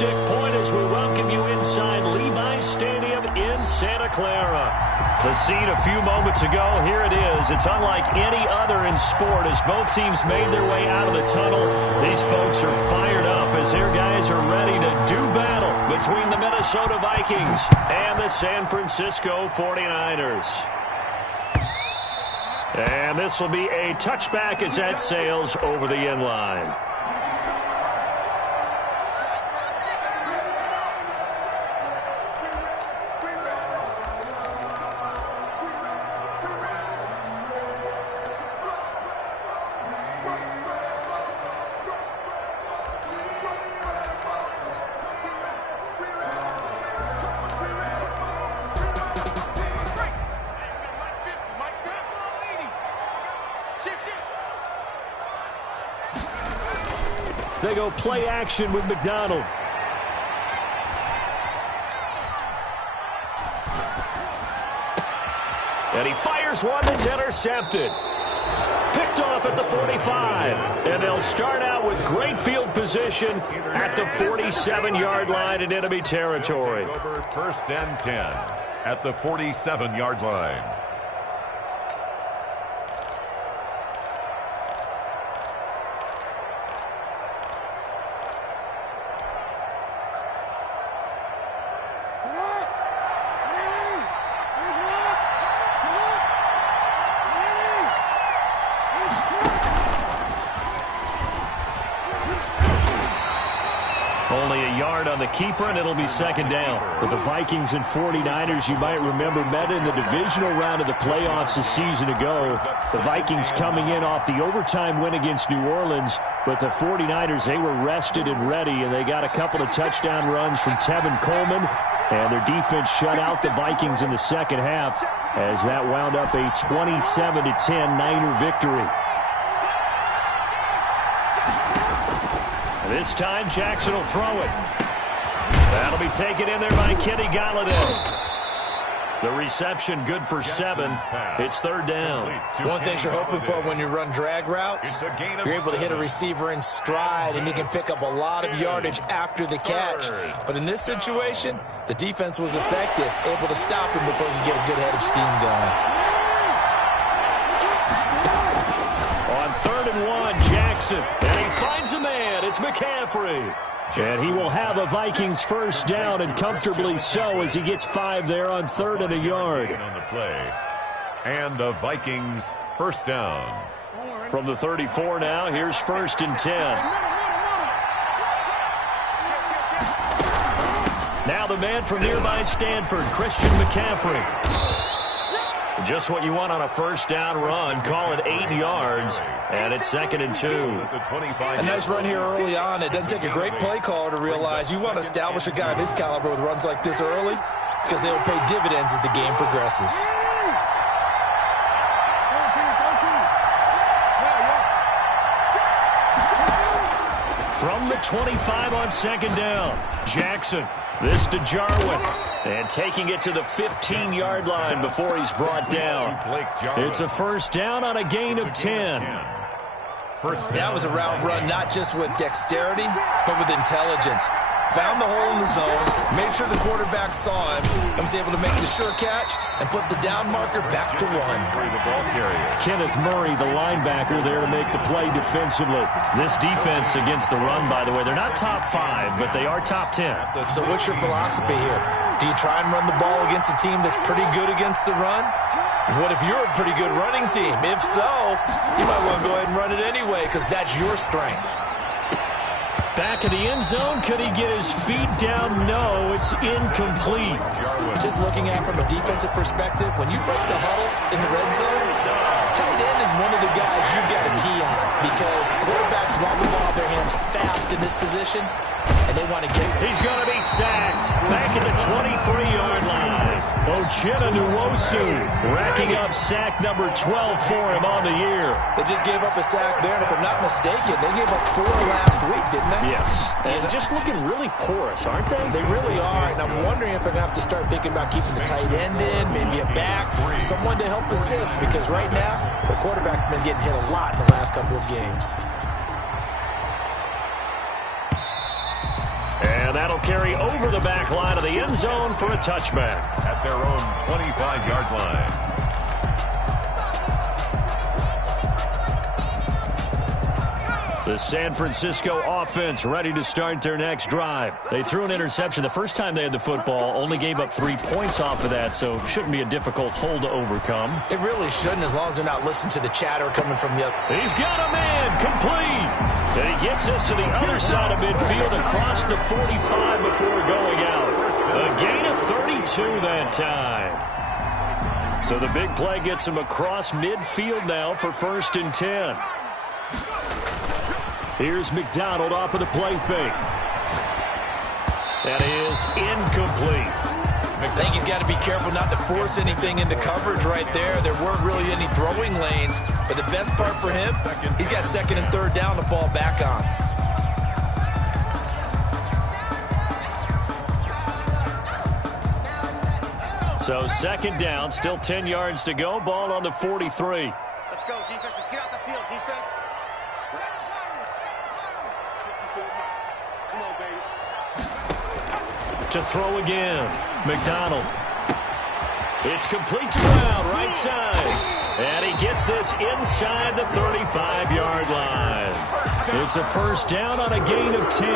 Stick Point as we welcome you inside Levi's Stadium in Santa Clara. The scene a few moments ago, here it is. It's unlike any other in sport as both teams made their way out of the tunnel. These folks are fired up as their guys are ready to do battle between the Minnesota Vikings and the San Francisco 49ers. And this will be a touchback as that sails over the end line. They go play action with McDonald. And he fires one that's intercepted. Picked off at the 45. And they'll start out with great field position at the 47-yard line in enemy territory. First and 10 at the 47-yard line. Only a yard on the keeper, and it'll be second down. With the Vikings and 49ers, you might remember met in the divisional round of the playoffs a season ago. The Vikings coming in off the overtime win against New Orleans, but the 49ers, they were rested and ready, and they got a couple of touchdown runs from Tevin Coleman, and their defense shut out the Vikings in the second half as that wound up a 27-10 Niner victory. This time, Jackson will throw it. That'll be taken in there by Kenny Galladay. The reception good for 7. It's third down. One thing you're hoping for when you run drag routes, you're able to hit a receiver in stride, and he can pick up a lot of yardage after the catch. But in this situation, the defense was effective, able to stop him before he could get a good head of steam going. On 3rd and 1, Jackson. And he finds a man. It's McCaffrey. And he will have a Vikings first down, and comfortably so, as he gets 5 there on 3rd and a yard. On the play. And the Vikings first down. From the 34 now, here's 1st and 10. Now the man from nearby Stanford, Christian McCaffrey. Just what you want on a first down run. Call it 8 yards, and it's 2nd and 2. A nice run here early on. It doesn't take a great play caller to realize you want to establish a guy of his caliber with runs like this early because they will pay dividends as the game progresses. From the 25 on 2nd down, Jackson. This to Jarwin. And taking it to the 15-yard line before he's brought down. It's a first down on a gain of 10. That was a route run not just with dexterity, but with intelligence. Found the hole in the zone, made sure the quarterback saw him, and was able to make the sure catch and flip the down marker back to 1. Kenneth Murray, the linebacker, there to make the play defensively. This defense against the run, by the way, they're not top 5, but they are top 10. So what's your philosophy here? Do you try and run the ball against a team that's pretty good against the run? What if you're a pretty good running team? If so, you might want to go ahead and run it anyway because that's your strength. Back of the end zone. Could he get his feet down? No, it's incomplete. Just looking at it from a defensive perspective, when you break the huddle in the red zone, tight end is one of the guys you've got to key on because quarterbacks want the ball in their hands fast in this position, and they want to get it. He's going to be sacked back at the 23-yard line. Uchenna Nwosu racking up sack number 12 for him on the year. They just gave up a sack there, and if I'm not mistaken, they gave up 4 last week, didn't they? Yes. And just looking really porous, aren't they? They really are, and I'm wondering if I'm going to have to start thinking about keeping the tight end in, maybe a back, someone to help assist, because right now, the quarterback's been getting hit a lot in the last couple of games. And that'll carry over the back line of the end zone for a touchback. At their own 25-yard line. The San Francisco offense ready to start their next drive. They threw an interception the first time they had the football, only gave up 3 points off of that, so shouldn't be a difficult hole to overcome. It really shouldn't, as long as they're not listening to the chatter coming from the other. He's got a man, complete. And he gets us to the other side of midfield across the 45 before going out. A gain of 32 that time. So the big play gets him across midfield now for 1st and 10. Here's McDonald off of the play fake. That is incomplete. I think he's got to be careful not to force anything into coverage right there. There weren't really any throwing lanes, but the best part for him, he's got 2nd and 3rd down to fall back on. So 2nd down, still 10 yards to go. Ball on the 43. Let's go, defense. Let's get out the field, defense. Come on, baby. To throw again. McDonald. It's complete to Brown, right side. And he gets this inside the 35-yard line. It's a 1st down on a gain of 10.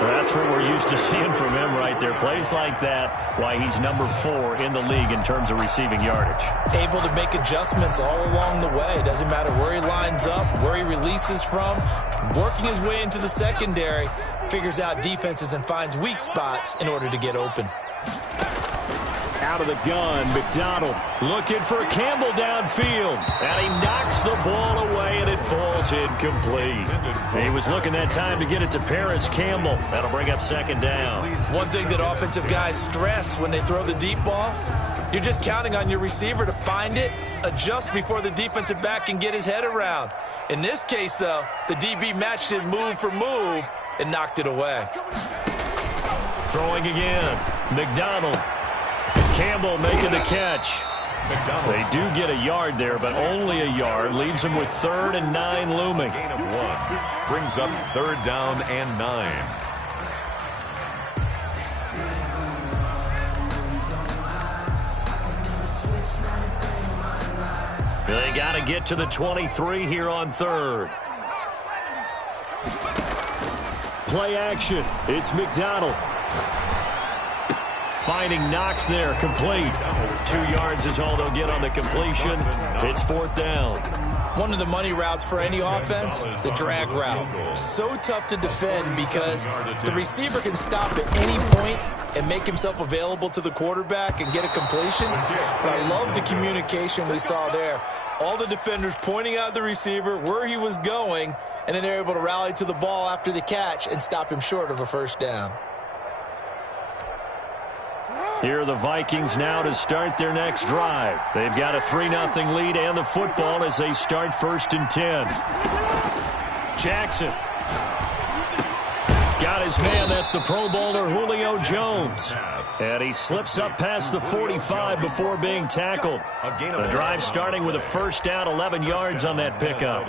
That's what we're used to seeing from him right there. Plays like that, why he's number 4 in the league in terms of receiving yardage. Able to make adjustments all along the way. Doesn't matter where he lines up, where he releases from. Working his way into the secondary, figures out defenses and finds weak spots in order to get open. Out of the gun, McDonald looking for Campbell downfield. And he knocks the ball away, and it falls incomplete. He was looking that time to get it to Paris Campbell. That'll bring up 2nd down. One thing that offensive guys stress when they throw the deep ball, you're just counting on your receiver to find it, adjust before the defensive back can get his head around. In this case, though, the DB matched it move for move and knocked it away. Throwing again, McDonald. Campbell making the catch. They do get a yard there, but only a yard. Leaves them with 3rd and 9 looming. Gain of 1. Brings up 3rd down and 9. They got to get to the 23 here on 3rd. Play action. It's McDonald. Finding Knox there, complete. 2 yards is all they'll get on the completion. It's 4th down. One of the money routes for any offense, the drag route. So tough to defend because the receiver can stop at any point and make himself available to the quarterback and get a completion. But I love the communication we saw there. All the defenders pointing out the receiver, where he was going, and then they're able to rally to the ball after the catch and stop him short of a 1st down. Here are the Vikings now to start their next drive. They've got a 3-0 lead and the football as they start 1st and 10. Jackson. Got his man. That's the Pro Bowler Julio Jones. And he slips up past the 45 before being tackled. The drive starting with a 1st down, 11 yards on that pickup.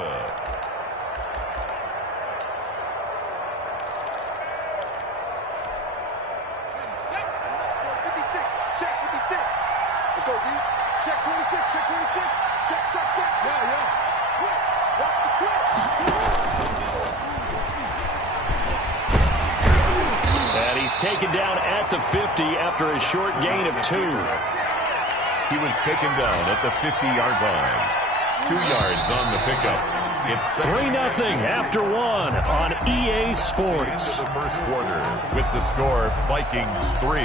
Taken down at the 50 after a short gain of 2. He was taken down at the 50-yard line. 2 yards on the pickup. It's 3-0 after 1 on EA Sports. The 1st quarter with the score Vikings 3,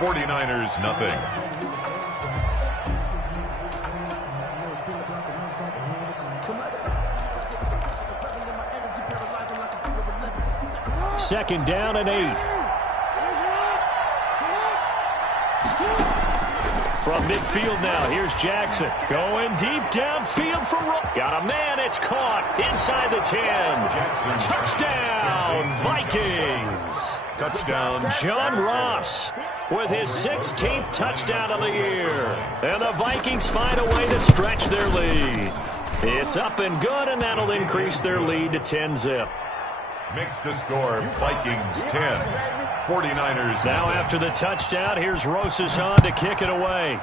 49ers nothing. Second down and 8. From midfield now, here's Jackson. Going deep downfield for got a man, it's caught inside the 10. Touchdown, Vikings. Touchdown. John Ross with his 16th touchdown of the year. And the Vikings find a way to stretch their lead. It's up and good, and that'll increase their lead to 10-zip. Makes the score Vikings 10, 49ers. Now after the touchdown, here's Rosas on to kick it away.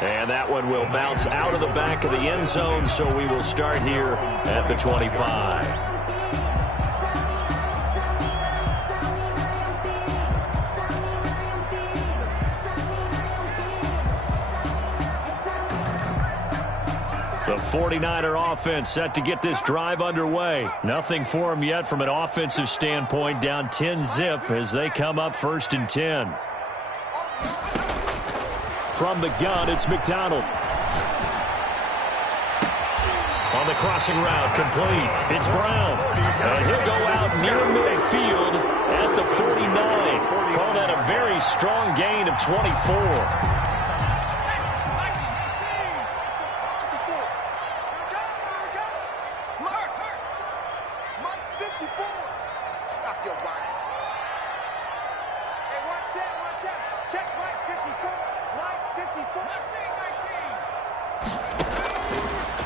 And that one will bounce out of the back of the end zone, so we will start here at the 25. The 49er offense set to get this drive underway. Nothing for them yet from an offensive standpoint, down 10-zip as they come up 1st and 10. From the gun, it's McDonald. On the crossing route, complete. It's Brown. And he'll go out near midfield at the 49. Call that a very strong gain of 24.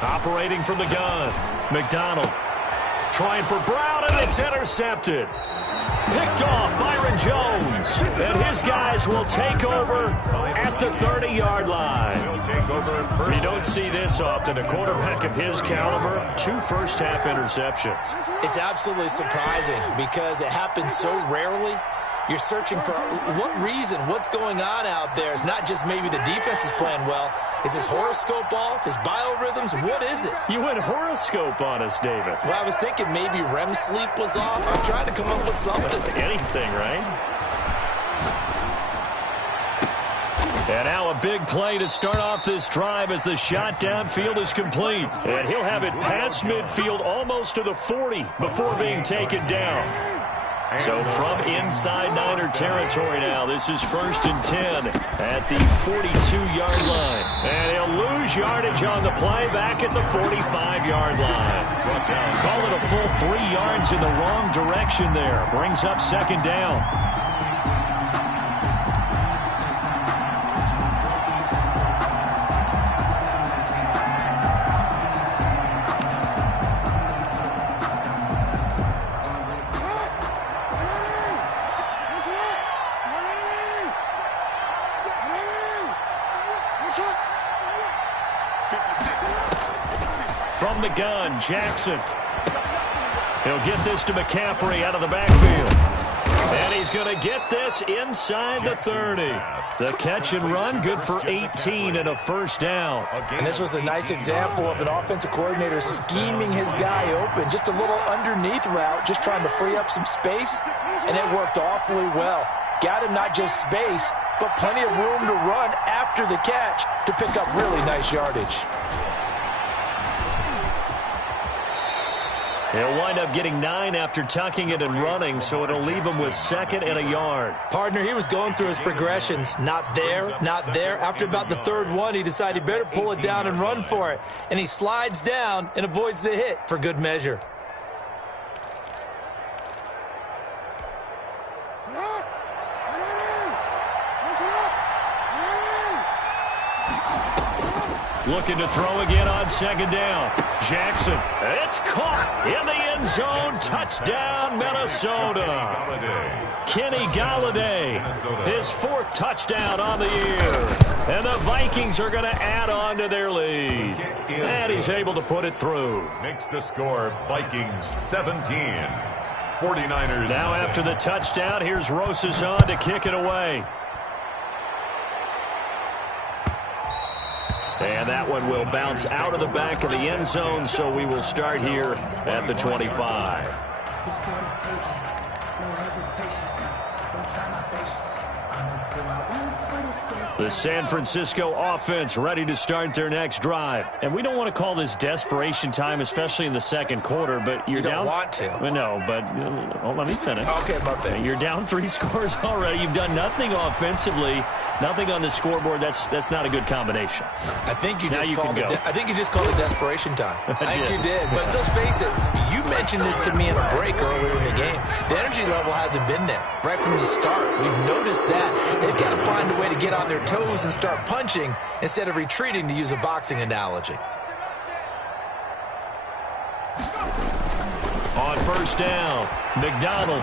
Operating from the gun, McDonald trying for Brown, and it's intercepted. Picked off Byron Jones, and his guys will take over at the 30-yard line. You don't see this often. A quarterback of his caliber, 2 first-half interceptions. It's absolutely surprising because it happens so rarely. You're searching for what reason, what's going on out there. It's not just maybe the defense is playing well. Is his horoscope off? His biorhythms? What is it? You went horoscope on us, David. Well, I was thinking maybe REM sleep was off. I'm trying to come up with something. Anything, right? And now a big play to start off this drive as the shot downfield is complete. And he'll have it past midfield almost to the 40 before being taken down. So from inside Niner territory now, this is 1st and 10 at the 42-yard line. And he'll lose yardage on the play back at the 45-yard line. Call it a full 3 yards in the wrong direction there. Brings up 2nd down. From the gun, Jackson. He'll get this to McCaffrey out of the backfield. And he's going to get this inside the 30. The catch and run, good for 18 and a 1st down. And this was a nice example of an offensive coordinator scheming his guy open. Just a little underneath route, just trying to free up some space. And it worked awfully well. Got him not just space, but plenty of room to run after the catch to pick up really nice yardage. He'll wind up getting 9 after tucking it and running, so it'll leave him with 2nd and a yard. Partner, he was going through his progressions. Not there, not there. After about the 3rd one, he decided he better pull it down and run for it. And he slides down and avoids the hit for good measure. Looking to throw again on 2nd down. Jackson, it's caught in the end zone. Touchdown, Minnesota. Kenny Galladay, his 4th touchdown on the year. And the Vikings are going to add on to their lead. And he's able to put it through. Makes the score Vikings 17, 49ers. Now after the touchdown, here's Rosas on to kick it away. And that one will bounce out of the back of the end zone, so we will start here at the 25. The San Francisco offense ready to start their next drive. And we don't want to call this desperation time, especially in the 2nd quarter, but you're down. You don't want to. Well, no, but let me finish. Okay, my bad. You're down 3 scores already. You've done nothing offensively, nothing on the scoreboard. That's not a good combination. I think you now just called it. I think you just called it desperation time. I think you did. But let's face it. You mentioned this to me in a break earlier in the game. The energy level hasn't been there right from the start. We've noticed that. They've got to find a way to get on their toes and start punching instead of retreating, to use a boxing analogy. first down. McDonald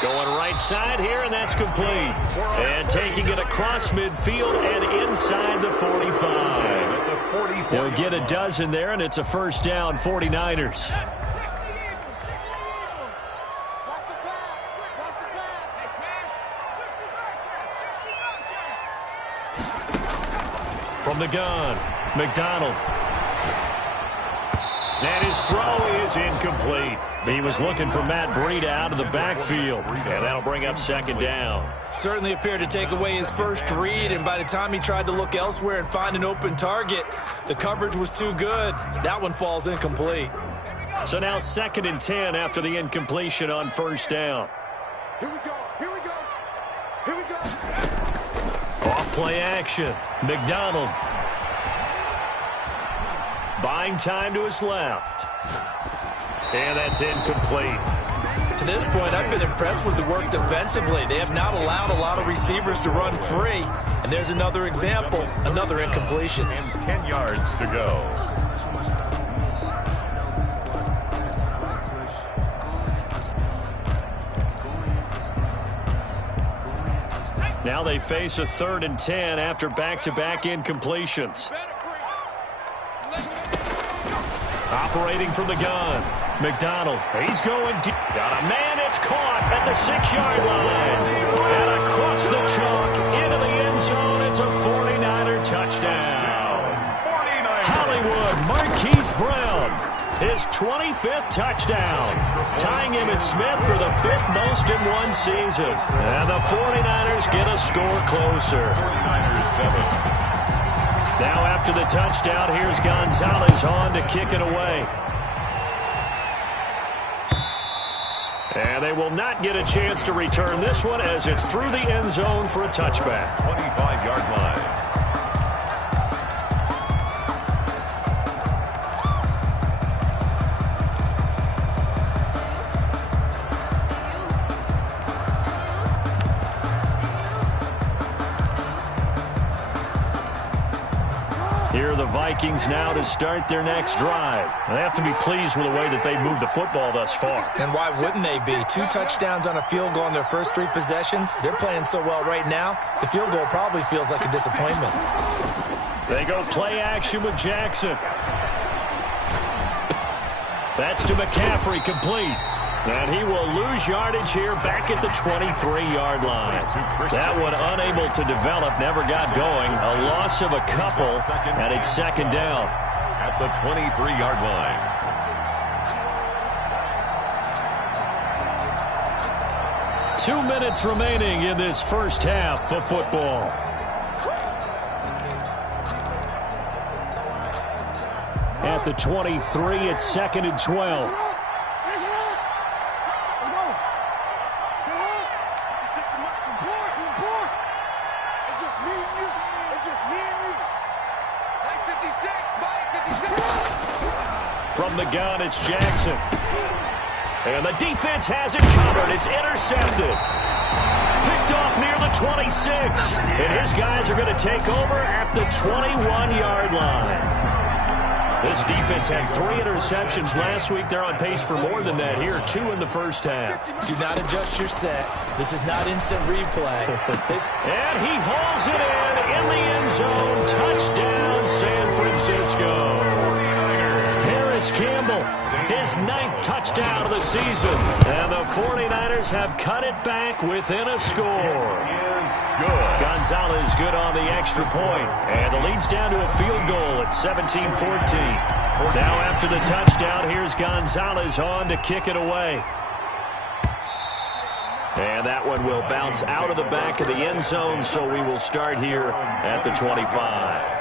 going right side here, and that's complete. And taking it across midfield and inside the 45. He'll get a dozen there, and it's a first down, 49ers. From the gun, McDonald. And his throw is incomplete. He was looking for Matt Breida out of the backfield. And that'll bring up second down. Certainly appeared to take away his first read, and by the time he tried to look elsewhere and find an open target, the coverage was too good. That one falls incomplete. So now 2nd and 10 after the incompletion on first down. Here we go. Here we go. Here we go. Off play action. McDonald. Buying time to his left. And that's incomplete. To this point, I've been impressed with the work defensively. They have not allowed a lot of receivers to run free. And there's another example, another incompletion. And 10 yards to go. Now they face a 3rd and 10 after back-to-back incompletions. Operating from the gun. McDonald, he's going deep. Got a man, it's caught at the 6-yard line. And across the chalk into the end zone, it's a 49er touchdown. Hollywood, Marquise Brown, his 25th touchdown, tying him at Smith for the 5th most in one season. And the 49ers get a score closer. 49ers 7. Now after the touchdown, here's Gonzalez on to kick it away. And they will not get a chance to return this one as it's through the end zone for a touchback. 25-yard line. Here are the Vikings now to start their next drive. They have to be pleased with the way that they've moved the football thus far. And why wouldn't they be? 2 touchdowns on a field goal in their first 3 possessions. They're playing so well right now, the field goal probably feels like a disappointment. They go play action with Jackson. That's to McCaffrey, complete. And he will lose yardage here back at the 23-yard line. That one unable to develop, never got going. A loss of a couple, and it's second down. At the 23-yard line. 2 minutes remaining in this first half of football. At the 23, it's 2nd and 12. From the gun, it's Jackson. And the defense has it covered. It's intercepted. Picked off near the 26. And his guys are going to take over at the 21-yard line. This defense had 3 interceptions last week. They're on pace for more than that here. 2 in the first half. Do not adjust your set. This is not instant replay. And he hauls it in the end zone. Touchdown, San Francisco. Campbell, his 9th touchdown of the season. And the 49ers have cut it back within a score. Gonzalez good on the extra point. And the lead's down to a field goal at 17-14. Now after the touchdown, here's Gonzalez on to kick it away. And that one will bounce out of the back of the end zone, so we will start here at the 25.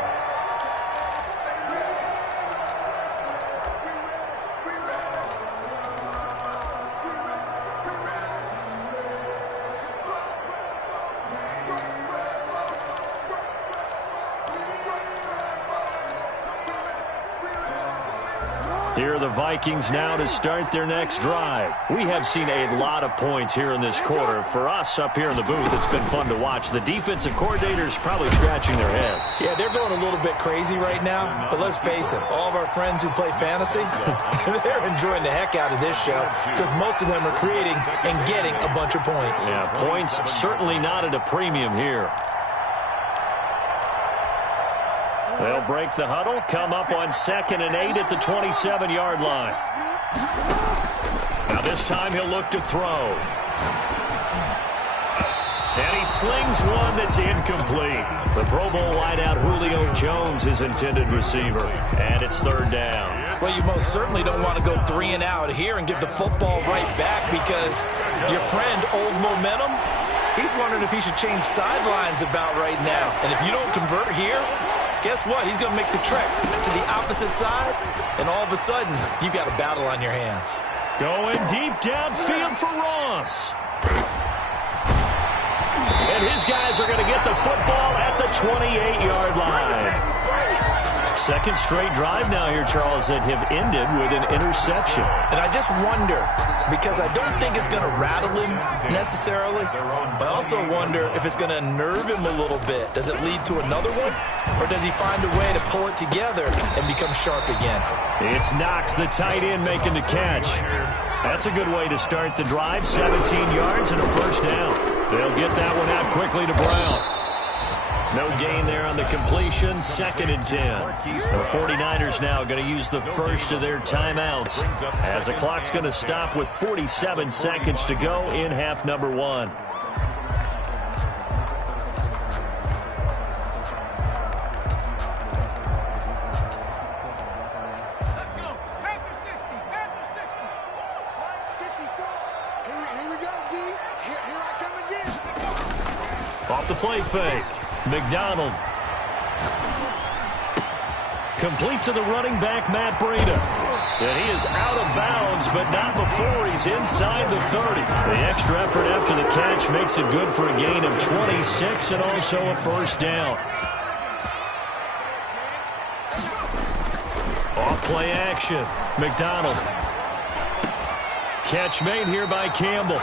Here are the Vikings now to start their next drive. We have seen a lot of points here in this quarter. For us up here in the booth, it's been fun to watch. The defensive coordinators probably scratching their heads. Yeah, they're going a little bit crazy right now, but let's face it, all of our friends who play fantasy, they're enjoying the heck out of this show because most of them are creating and getting a bunch of points. Yeah, points certainly not at a premium here. They'll break the huddle, come up on 2nd and 8 at the 27-yard line. Now this time he'll look to throw. And he slings one that's incomplete. The Pro Bowl wideout Julio Jones, his intended receiver. And it's 3rd down. Well, you most certainly don't want to go 3 and out here and give the football right back because your friend, Old Momentum, he's wondering if he should change sidelines about right now. And if you don't convert here, guess what? He's going to make the trek to the opposite side, and all of a sudden, you've got a battle on your hands. Going deep downfield for Ross. And his guys are going to get the football at the 28-yard line. Second straight drive now here, Charles, that have ended with an interception. And I just wonder, because I don't think it's going to rattle him necessarily, but I also wonder if it's going to unnerve him a little bit. Does it lead to another one? Or does he find a way to pull it together and become sharp again? It's Knox, the tight end, making the catch. That's a good way to start the drive. 17 yards and a 1st down. They'll get that one out quickly to Brown. No gain there on the completion. 2nd and 10. The 49ers now going to use the first of their timeouts as the clock's going to stop with 47 seconds to go in half number 1. Off the play fake. McDonald. Complete to the running back, Matt Breida. And he is out of bounds, but not before he's inside the 30. The extra effort after the catch makes it good for a gain of 26 and also a 1st down. Off play action. McDonald. Catch made here by Campbell.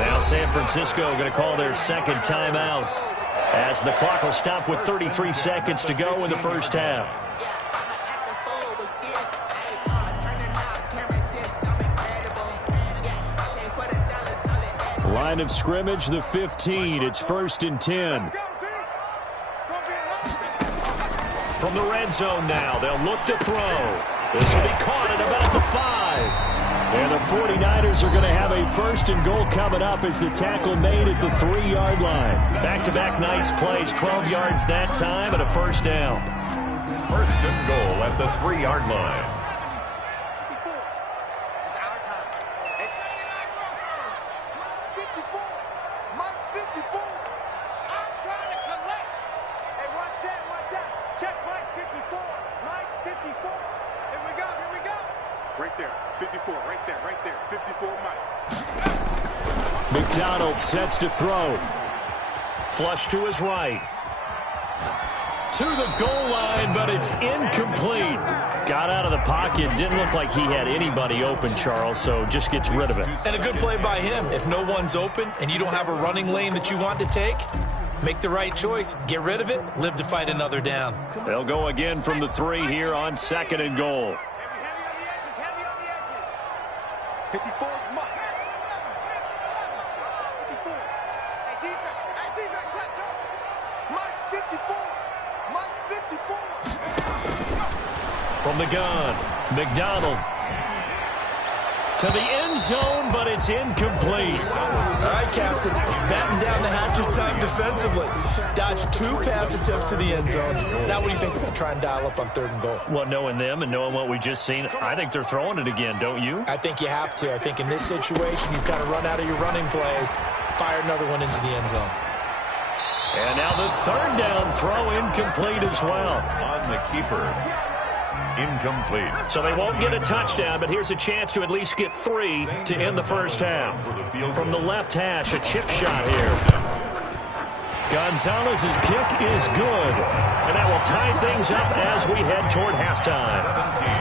Now San Francisco going to call their 2nd timeout as the clock will stop with 33 seconds to go in the 1st half. Line of scrimmage, the 15. It's 1st and 10. From the red zone now, they'll look to throw. This will be caught at about the 5. And the 49ers are going to have a 1st and goal coming up as the tackle made at the 3-yard line. Back-to-back nice plays, 12 yards that time and a 1st down. 1st and goal at the 3-yard line. It's our time. It's 54. Mike 54. I'm trying to collect. Hey, what's that? Check Mike 54. Mike 54. Here we go. Right there. 54, right there. 54, Mike. McDonald sets to throw. Flush to his right. To the goal line, but it's incomplete. Got out of the pocket. Didn't look like he had anybody open, Charles, so just gets rid of it. And a good play by him. If no one's open and you don't have a running lane that you want to take, make the right choice. Get rid of it. Live to fight another down. They'll go again from the 3 here on 2nd and goal. 54, Mike. 54. Hey, defense, let's go. Mike 54. Mike 54. From the gun, McDonald. To the end zone, but it's incomplete. All right, Captain. It's batten down the hatches time defensively. Dodged 2 pass attempts to the end zone. Now what do you think they're going to try and dial up on 3rd and goal? Well, knowing them and knowing what we just seen, I think they're throwing it again, don't you? I think you have to. I think in this situation, you've got to run out of your running plays, fire another one into the end zone. And now the 3rd down throw incomplete as well. On the keeper. Incomplete. So they won't get a touchdown, but here's a chance to at least get 3 to end the 1st half. From the left hash, a chip shot here. Gonzalez's kick is good. And that will tie things up as we head toward halftime.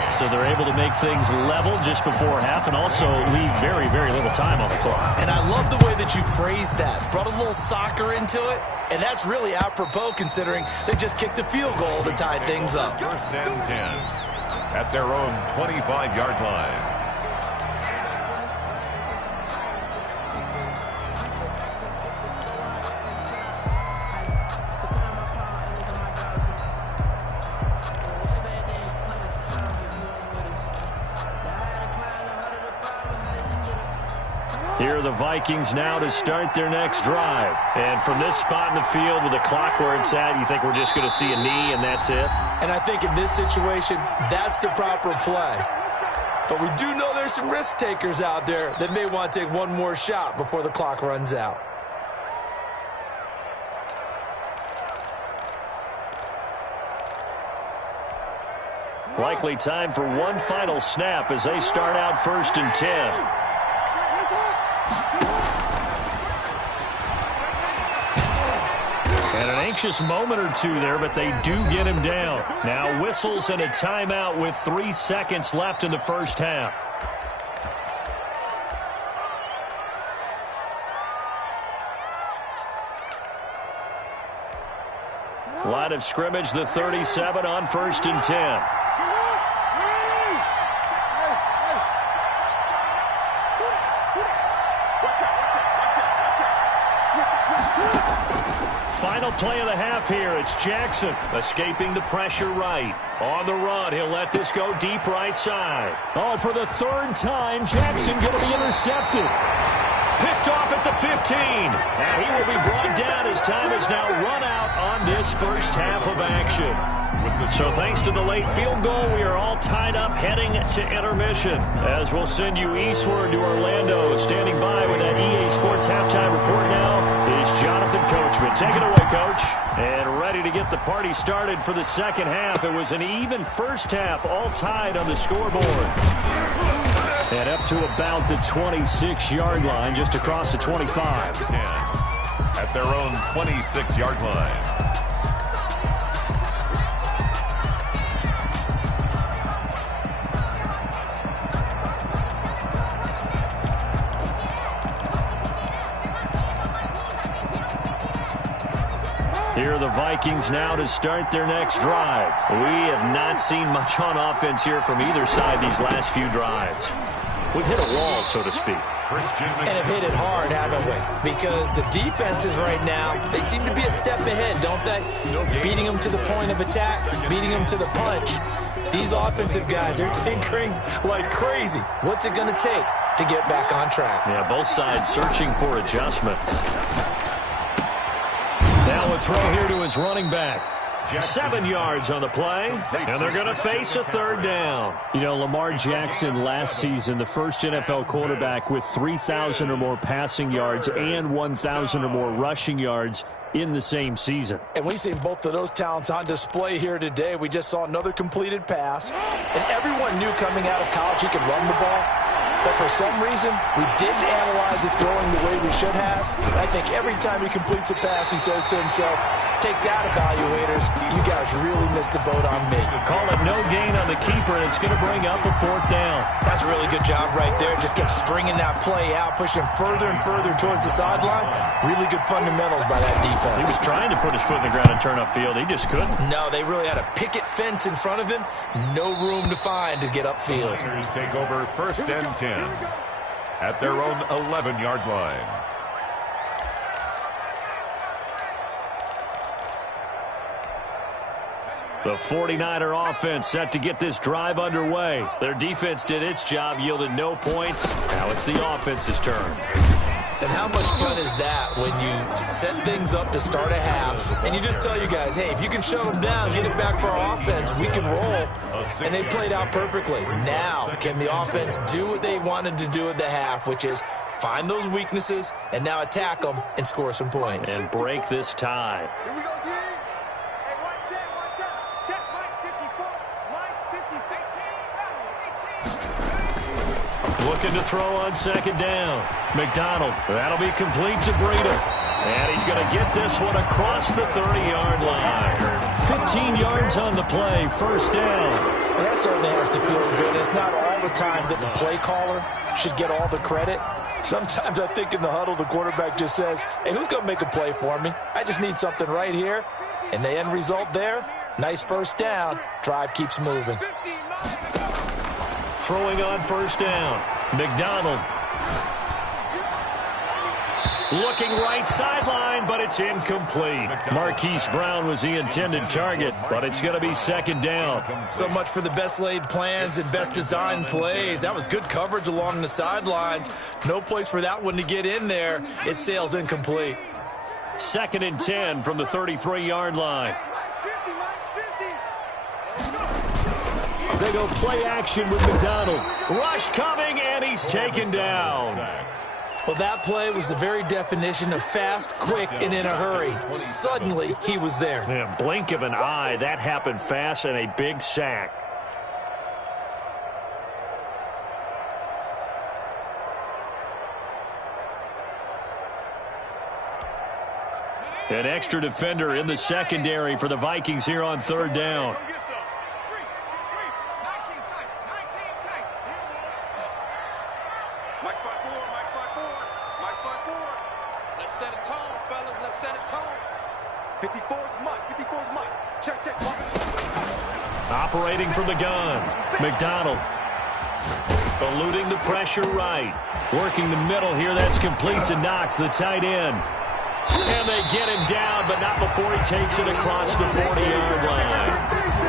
So they're able to make things level just before half and also leave very, very little time on the clock. And I love the way that you phrased that. Brought a little soccer into it. And that's really apropos considering they just kicked a field goal to tie things up. First and 10 at their own 25-yard line. Here are the Vikings now to start their next drive. And from this spot in the field with the clock where it's at, you think we're just going to see a knee and that's it? And I think in this situation, that's the proper play. But we do know there's some risk takers out there that may want to take one more shot before the clock runs out. Likely time for one final snap as they start out 1st and 10. And an anxious moment or two there, but they do get him down. Now whistles and a timeout with 3 seconds left in the first half. Line of scrimmage, the 37 on 1st and 10. Final play of the half here. It's Jackson escaping the pressure right. On the run, he'll let this go deep right side. Oh, for the 3rd time, Jackson going to be intercepted. Picked off at the 15. And he will be brought down as time is now run out on this first half of action. So thanks to the late field goal, we are all tied up heading to intermission. As we'll send you eastward to Orlando. Standing by with that EA Sports halftime report now is Jonathan Coachman. Take it away, Coach. And ready to get the party started for the second half. It was an even first half, all tied on the scoreboard. And up to about the 26-yard line, just across the 25. 10 at their own 26-yard line. Here are the Vikings now to start their next drive. We have not seen much on offense here from either side these last few drives. We've hit a wall, so to speak. And have hit it hard, haven't we? Because the defenses right now, they seem to be a step ahead, don't they? Beating them to the point of attack, beating them to the punch. These offensive guys, they're tinkering like crazy. What's it going to take to get back on track? Yeah, both sides searching for adjustments. Now a throw here to his running back. 7 yards on the play, and they're going to face a 3rd down. You know, Lamar Jackson last season, the first NFL quarterback with 3,000 or more passing yards and 1,000 or more rushing yards in the same season. And we've seen both of those talents on display here today. We just saw another completed pass, and everyone knew coming out of college he could run the ball. But for some reason, we didn't analyze it throwing the way we should have. And I think every time he completes a pass, he says to himself, take that, evaluators. You guys really missed the boat on me. Call it no gain on the keeper, and it's going to bring up a 4th down. That's a really good job right there. Just kept stringing that play out, pushing further and further towards the sideline. Really good fundamentals by that defense. He was trying to put his foot in the ground and turn upfield. He just couldn't. No, they really had a picket fence in front of him. No room to find to get upfield. Niners take over 1st and 10 at their own 11-yard line. The 49er offense set to get this drive underway. Their defense did its job, yielded no points. Now it's the offense's turn. And how much fun is that when you set things up to start a half and you just tell you guys, hey, if you can shut them down, get it back for our offense, we can roll. And they played out perfectly. Now, can the offense do what they wanted to do at the half, which is find those weaknesses and now attack them and score some points. And break this tie. Here we go, D. Hey, one set. Check Mike 54. Mike 50, 15. Looking to throw on second down. McDonald. That'll be complete to Breida. And he's going to get this one across the 30-yard line. 15 yards on the play. First down. Well, that certainly has to feel good. It's not all the time that the play caller should get all the credit. Sometimes I think in the huddle, the quarterback just says, hey, who's going to make a play for me? I just need something right here. And the end result there, nice first down. Drive keeps moving. Throwing on first down. McDonald. Looking right sideline, but it's incomplete. Marquise Brown was the intended target, but it's going to be second down. So much for the best laid plans and best designed plays. That was good coverage along the sidelines. No place for that one to get in there. It sails incomplete. Second and 10 from the 33-yard line. They go play action with McDonald. Rush coming, and he's taken down. Well, that play was the very definition of fast, quick, and in a hurry. Suddenly, he was there. Yeah, blink of an eye, that happened fast, and a big sack. An extra defender in the secondary for the Vikings here on third down. Let's set a tone, fellas. Let's set a tone. 54's Mike. 54's Mike. Check, check, Mike. Operating from the gun. McDonald. Eluding the pressure right. Working the middle here. That's complete to Knox, the tight end. And they get him down, but not before he takes it across the 40-yard line.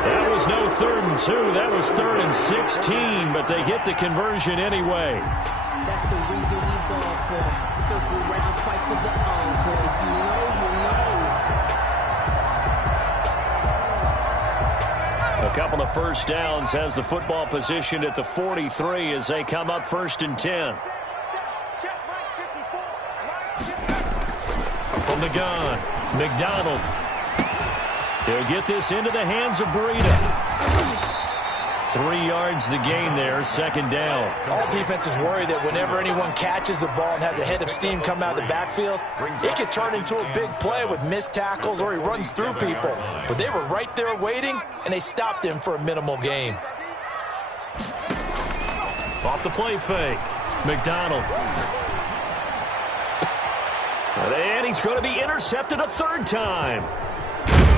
That was no 3rd and 2. That was 3rd and 16, but they get the conversion anyway. That's the reason we ball for. Circle round twice for the encore. If you know, you know. A couple of first downs has the football positioned at the 43 as they come up 1st and 10. From the gun, McDonald. He'll get this into the hands of Breida. 3 yards the gain there, second down. All defenses worry that whenever anyone catches the ball and has a head of steam come out of the backfield, it could turn into a big play with missed tackles or he runs through people. But they were right there waiting, and they stopped him for a minimal gain. Off the play fake, McDonald. And he's going to be intercepted a 3rd time.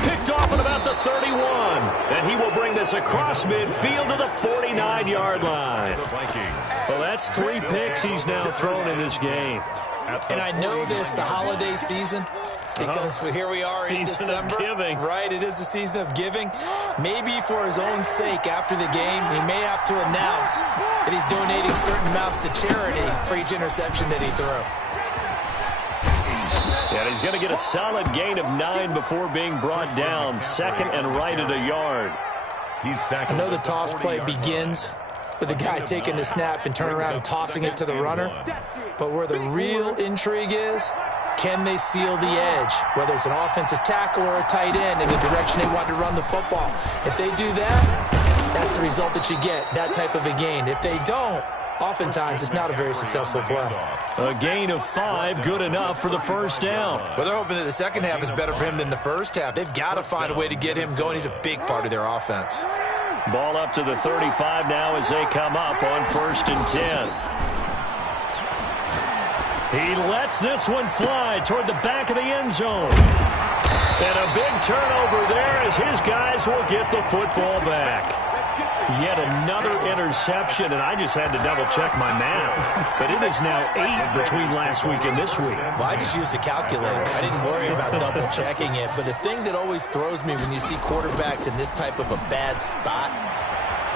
Picked off at about the 31. And he will bring this across midfield to the 49-yard line. Well, that's 3 picks he's now thrown in this game. And I know this, the holiday season, because here we are in December. Season of giving. Right, it is the season of giving. Maybe for his own sake after the game, he may have to announce that he's donating certain amounts to charity for each interception that he threw. And he's going to get a solid gain of 9 before being brought down. 2nd and right at a yard. I know the toss play begins with the guy taking the snap and turning around and tossing it to the runner. But where the real intrigue is, can they seal the edge? Whether it's an offensive tackle or a tight end in the direction they want to run the football. If they do that, that's the result that you get, that type of a gain. If they don't, oftentimes it's not a very successful play. A gain of 5, good enough for the first down. Well, they're hoping that the second half is better for him than the first half. They've got to find a way to get him going. He's a big part of their offense. Ball up to the 35 now as they come up on 1st and 10. He lets this one fly toward the back of the end zone. And a big turnover there as his guys will get the football back. Yet another interception, and I just had to double-check my math. But it is now 8 between last week and this week. Well, I just used a calculator. I didn't worry about double-checking it. But the thing that always throws me when you see quarterbacks in this type of a bad spot,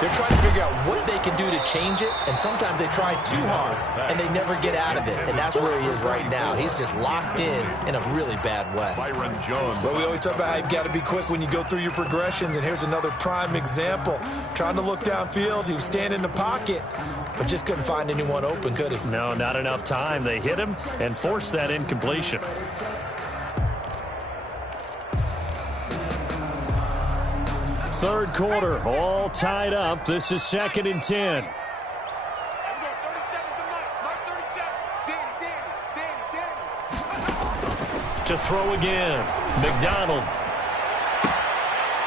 they're trying to figure out what they can do to change it, and sometimes they try too hard, and they never get out of it. And that's where he is right now. He's just locked in a really bad way. Well, we always talk about how you've got to be quick when you go through your progressions, and here's another prime example. Trying to look downfield, he was standing in the pocket, but just couldn't find anyone open, could he? No, not enough time. They hit him and forced that incompletion. Third quarter, all tied up. This is 2nd and 10. To throw again. McDonald.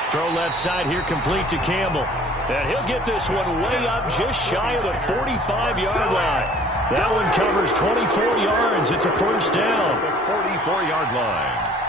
Throw left side here, complete to Campbell. And he'll get this one way up just shy of the 45-yard line. That one covers 24 yards. It's a first down. The 44-yard line.